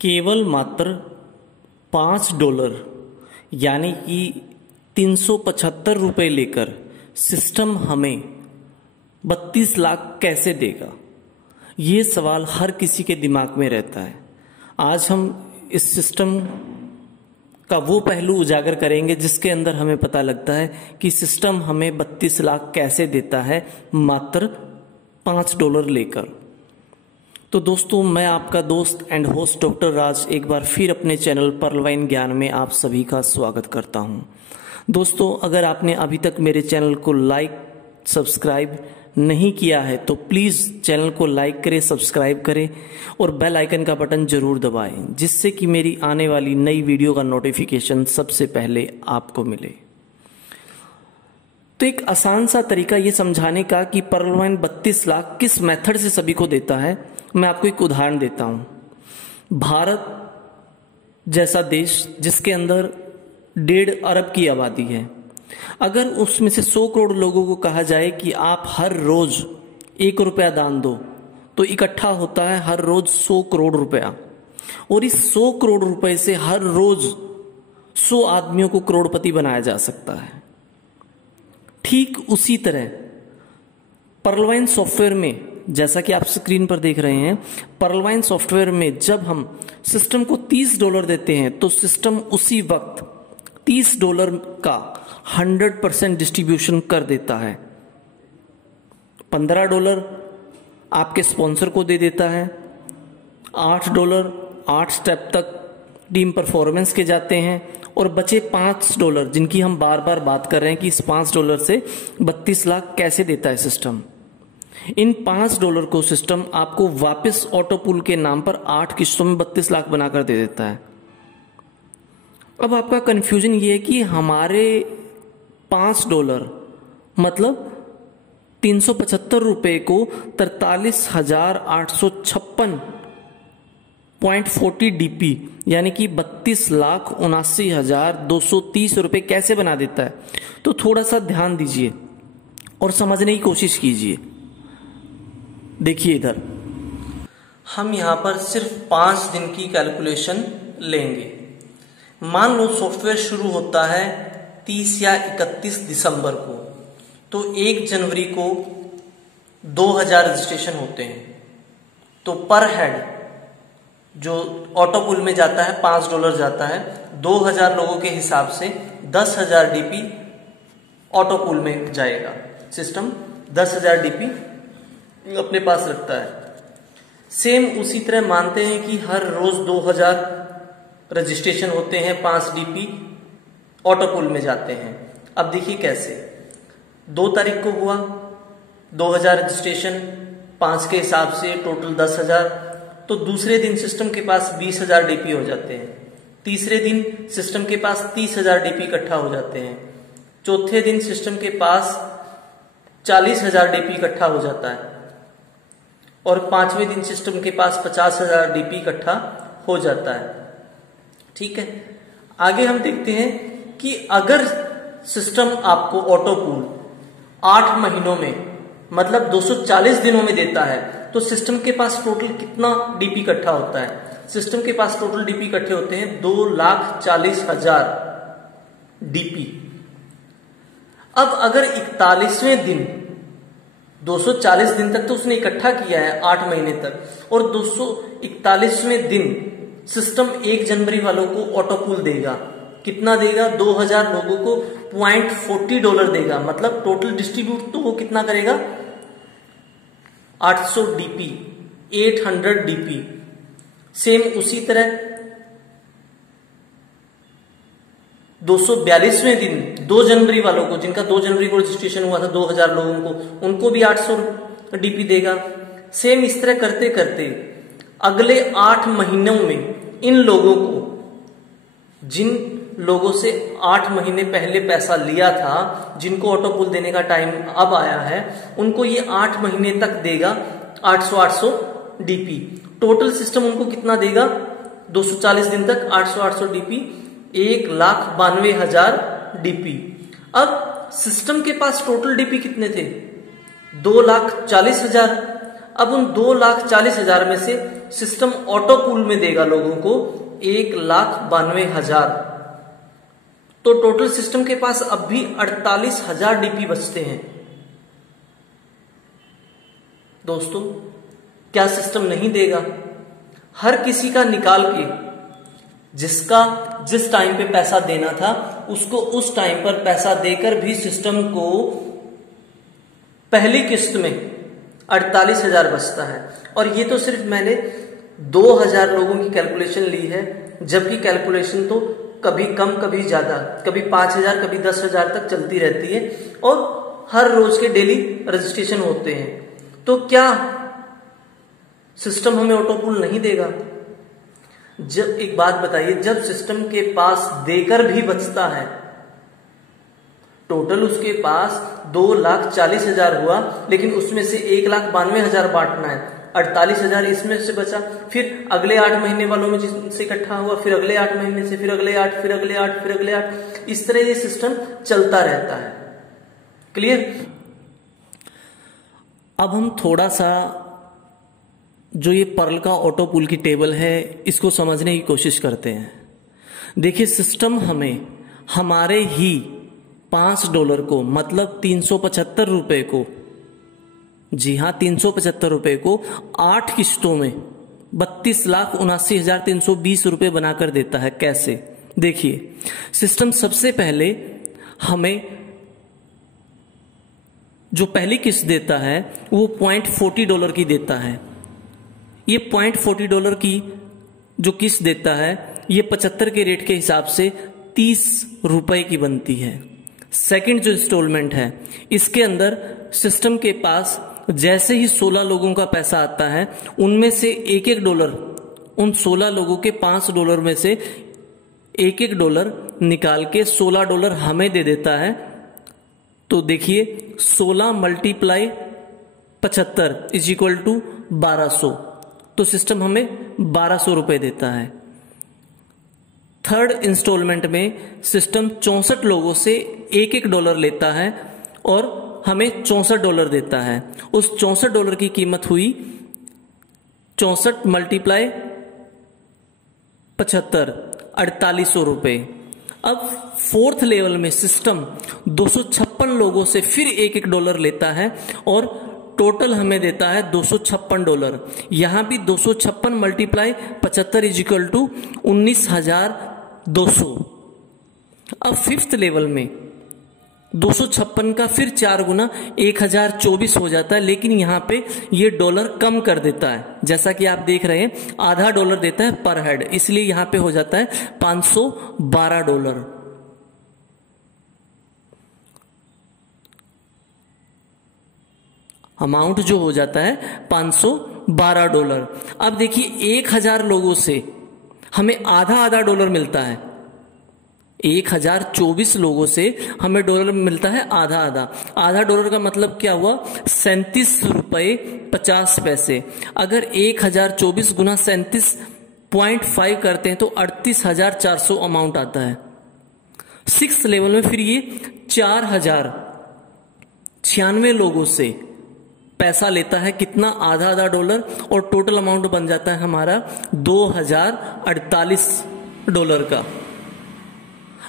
केवल मात्र $5 यानी कि 375 रुपये लेकर सिस्टम हमें 32 लाख कैसे देगा, ये सवाल हर किसी के दिमाग में रहता है। आज हम इस सिस्टम का वो पहलू उजागर करेंगे जिसके अंदर हमें पता लगता है कि सिस्टम हमें 32 लाख कैसे देता है मात्र $5 लेकर। तो दोस्तों, मैं आपका दोस्त एंड होस्ट डॉक्टर राज एक बार फिर अपने चैनल पर्लवाइन ज्ञान में आप सभी का स्वागत करता हूं। दोस्तों, अगर आपने अभी तक मेरे चैनल को लाइक सब्सक्राइब नहीं किया है तो प्लीज़ चैनल को लाइक करें, सब्सक्राइब करें और बेल आइकन का बटन जरूर दबाएं, जिससे कि मेरी आने वाली नई वीडियो का नोटिफिकेशन सबसे पहले आपको मिले। तो एक आसान सा तरीका ये समझाने का कि पर्लवाइन 32 लाख किस मेथड से सभी को देता है, मैं आपको एक उदाहरण देता हूं। भारत जैसा देश जिसके अंदर 1.5 अरब की आबादी है, अगर उसमें से 100 करोड़ लोगों को कहा जाए कि आप हर रोज ₹1 दान दो, तो इकट्ठा होता है हर रोज 100 करोड़ रुपया। और इस 100 करोड़ रुपए से हर रोज 100 आदमियों को करोड़पति बनाया जा सकता है। ठीक उसी तरह पर्लवाइन सॉफ्टवेयर में, जैसा कि आप स्क्रीन पर देख रहे हैं, पर्लवाइन सॉफ्टवेयर में जब हम सिस्टम को $30 देते हैं तो सिस्टम उसी वक्त $30 का 100% डिस्ट्रीब्यूशन कर देता है। $15 आपके स्पॉन्सर को दे देता है, $8 8 स्टेप तक टीम परफॉर्मेंस के जाते हैं और बचे $5 जिनकी हम बार बार बात कर रहे हैं कि इस $5 से 32 लाख कैसे देता है सिस्टम। इन $5 को सिस्टम आपको वापस ऑटो पूल के नाम पर 8 किस्तों में 32 लाख बनाकर दे देता है। अब आपका कंफ्यूजन ये है कि हमारे $5 मतलब 375 रुपए को 43,856.40 DP यानी कि 32,79,230 रुपए कैसे बना देता है। तो थोड़ा सा ध्यान दीजिए और समझने की कोशिश कीजिए। देखिए, इधर हम यहां पर सिर्फ 5 दिन की कैलकुलेशन लेंगे। मान लो सॉफ्टवेयर शुरू होता है 30 या 31 दिसंबर को, तो 1 जनवरी को 2000 रजिस्ट्रेशन होते हैं। तो पर हेड जो ऑटो पूल में जाता है $5 जाता है, 2000 लोगों के हिसाब से 10,000 DP ऑटो पूल में जाएगा। सिस्टम 10,000 DP अपने पास रखता है। सेम उसी तरह मानते हैं कि हर रोज 2000 रजिस्ट्रेशन होते हैं, 5 DP ऑटो पूल में जाते हैं। अब देखिए कैसे, 2 तारीख को हुआ 2000 रजिस्ट्रेशन, 5 के हिसाब से टोटल 10,000। तो दूसरे दिन सिस्टम के पास 20,000 DP हो जाते हैं। तीसरे दिन सिस्टम के पास 30,000 DP इकट्ठा हो जाते हैं। चौथे दिन सिस्टम के पास 40,000 DP इकट्ठा हो जाता है और 5वें दिन सिस्टम के पास 50,000 DP इकट्ठा हो जाता है। ठीक है, आगे हम देखते हैं कि अगर सिस्टम आपको ऑटो पूल 8 महीनों में मतलब 240 दिनों में देता है तो सिस्टम के पास टोटल कितना DP इकट्ठा होता है। सिस्टम के पास टोटल DP इकट्ठे होते हैं 2,40,000 DP। अब अगर 41वें दिन, 240 दिन तक तो उसने इकट्ठा किया है 8 महीने तक, और 241वें दिन सिस्टम 1 जनवरी वालों को ऑटो पूल देगा। कितना देगा? 2000 लोगों को $0.40 देगा। मतलब टोटल डिस्ट्रीब्यूट तो वो कितना करेगा? 800 DP, 800 DP। सेम उसी तरह 242वें दिन 2 जनवरी वालों को, जिनका 2 जनवरी को रजिस्ट्रेशन हुआ था 2000 लोगों को, उनको भी 800 DP देगा। सेम इस तरह करते करते अगले 8 महीनों में इन लोगों को, जिन लोगों से 8 महीने पहले पैसा लिया था, जिनको ऑटो पूल देने का टाइम अब आया है, उनको ये 8 महीने तक देगा 800 DP। टोटल सिस्टम उनको कितना देगा? 240 दिन तक 800 DP, 1,92,000 DP। अब सिस्टम के पास टोटल DP कितने थे? 2,40,000। अब उन 2,40,000 में से सिस्टम ऑटो पूल में देगा लोगों को 1,92,000। तो टोटल सिस्टम के पास अब भी 48,000 डीपी बचते हैं। दोस्तों, क्या सिस्टम नहीं देगा? हर किसी का निकाल के जिसका जिस टाइम पे पैसा देना था उसको उस टाइम पर पैसा देकर भी सिस्टम को पहली किस्त में 48,000 बचता है। और ये तो सिर्फ मैंने 2,000 लोगों की कैलकुलेशन ली है, जबकि कैलकुलेशन तो कभी कम कभी ज्यादा, कभी 5,000 कभी 10,000 तक चलती रहती है और हर रोज के डेली रजिस्ट्रेशन होते हैं। तो क्या सिस्टम हमें ऑटो पूल नहीं देगा? जब एक बात बताइए, जब सिस्टम के पास देकर भी बचता है, टोटल उसके पास 2,40,000 हुआ, लेकिन उसमें से 1,92,000 बांटना है, 48,000 इसमें से बचा, फिर अगले 8 महीने वालों में जिससे इकट्ठा हुआ, फिर अगले 8 महीने से, फिर अगले 8, फिर अगले 8, फिर अगले 8, इस तरह ये सिस्टम चलता रहता है। क्लियर? अब हम थोड़ा सा जो ये पर्ल का ऑटो पूल की टेबल है इसको समझने की कोशिश करते हैं। देखिए, सिस्टम हमें हमारे ही $5 को, मतलब 375 रुपए को, जी हाँ 375 रुपए को 8 किस्तों में 32,79,320 रुपए बनाकर देता है। कैसे? देखिए, सिस्टम सबसे पहले हमें जो पहली किस्त देता है वो $0.40 की देता है। ये $0.40 की जो किस्त देता है ये 75 के रेट के हिसाब से 30 रुपए की बनती है। सेकंड जो इंस्टॉलमेंट है, इसके अंदर सिस्टम के पास जैसे ही 16 लोगों का पैसा आता है, उनमें से $1 उन 16 लोगों के $5 में से $1 निकाल के $16 हमें दे देता है। तो देखिए, 16 × 75 = 1200, तो सिस्टम हमें 1200 रुपए देता है। थर्ड इंस्टॉलमेंट में सिस्टम 64 लोगों से $1 लेता है और हमें $64 देता है। उस $64 की कीमत हुई 64 × 75, 4800 रुपए। अब फोर्थ लेवल में सिस्टम 256 लोगों से फिर $1 लेता है और टोटल हमें देता है $256। यहां भी 256 × 75 = 19,200। अब फिफ्थ लेवल में 256 का फिर 4 गुना 1,024 हो जाता है, लेकिन यहां पे ये डॉलर कम कर देता है। जैसा कि आप देख रहे हैं, आधा $1 देता है पर हेड, इसलिए यहां पे हो जाता है $512। अमाउंट जो हो जाता है $512। अब देखिए, 1,000 लोगों से हमें आधा $1 मिलता है। 1,024 लोगों से हमें डॉलर मिलता है आधा $1 का मतलब क्या हुआ? 37 रुपए 50 पैसे। अगर 1,024 गुना 37.5 करते हैं तो 38,400 अमाउंट आता है। सिक्स लेवल में फिर ये 4,096 लोगों से पैसा लेता है। कितना? आधा $1, और टोटल अमाउंट बन जाता है हमारा $2,048 का।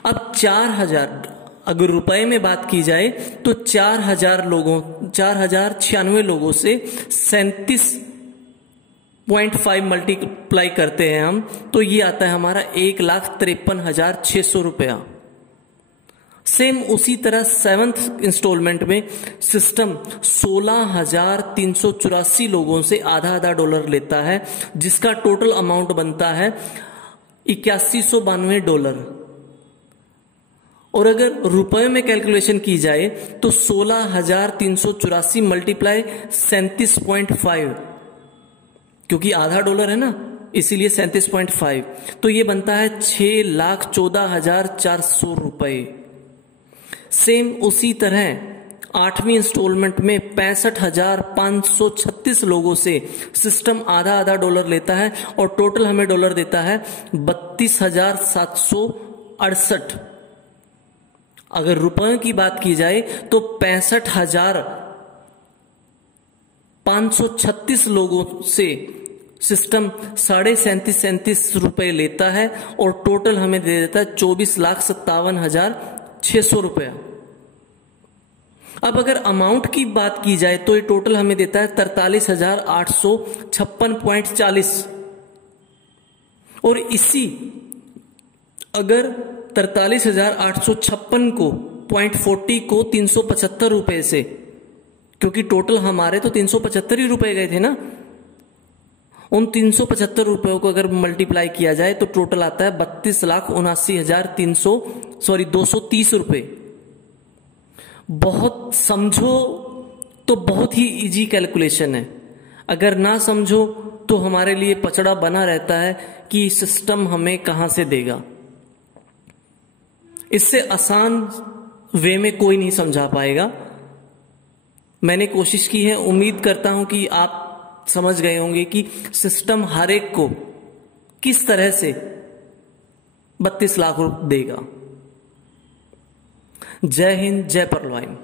अब 4,000 अगर रुपए में बात की जाए तो 4,096 लोगों से 37.5 मल्टीप्लाई करते हैं हम, तो ये आता है हमारा 1,53,600 रुपया। सेम उसी तरह सेवंथ इंस्टॉलमेंट में सिस्टम 16,384 लोगों से आधा $1 लेता है, जिसका टोटल अमाउंट बनता है $8,192। और अगर रुपए में कैलकुलेशन की जाए तो 16,384 मल्टीप्लाई 37.5, क्योंकि आधा $1 है ना, इसीलिए 37.5, तो ये बनता है 6,14,400 रुपए। सेम उसी तरह आठवीं इंस्टॉलमेंट में 65,536 लोगों से सिस्टम आधा $1 लेता है और टोटल हमें डॉलर देता है 32,768। अगर रुपए की बात की जाए तो 65,000 536 लोगों से सिस्टम 37.37 रुपए लेता है और टोटल हमें दे देता है 24,57,600 रुपया। अब अगर अमाउंट की बात की जाए तो ये टोटल हमें देता है 43,856.40 और इसी अगर 43,856 को 0.40 को 375 रुपए से, क्योंकि टोटल हमारे तो 375 ही रुपए गए थे ना, उन 375 रुपयों को अगर मल्टीप्लाई किया जाए तो टोटल आता है 32,79,230 रुपए। बहुत समझो तो बहुत ही इजी कैलकुलेशन है, अगर ना समझो तो हमारे लिए पचड़ा बना रहता है कि सिस्टम हमें कहां से देगा। इससे आसान वे में कोई नहीं समझा पाएगा। मैंने कोशिश की है, उम्मीद करता हूं कि आप समझ गए होंगे कि सिस्टम हर एक को किस तरह से 32 लाख रुपए देगा। जय हिंद, जय परलवाइन।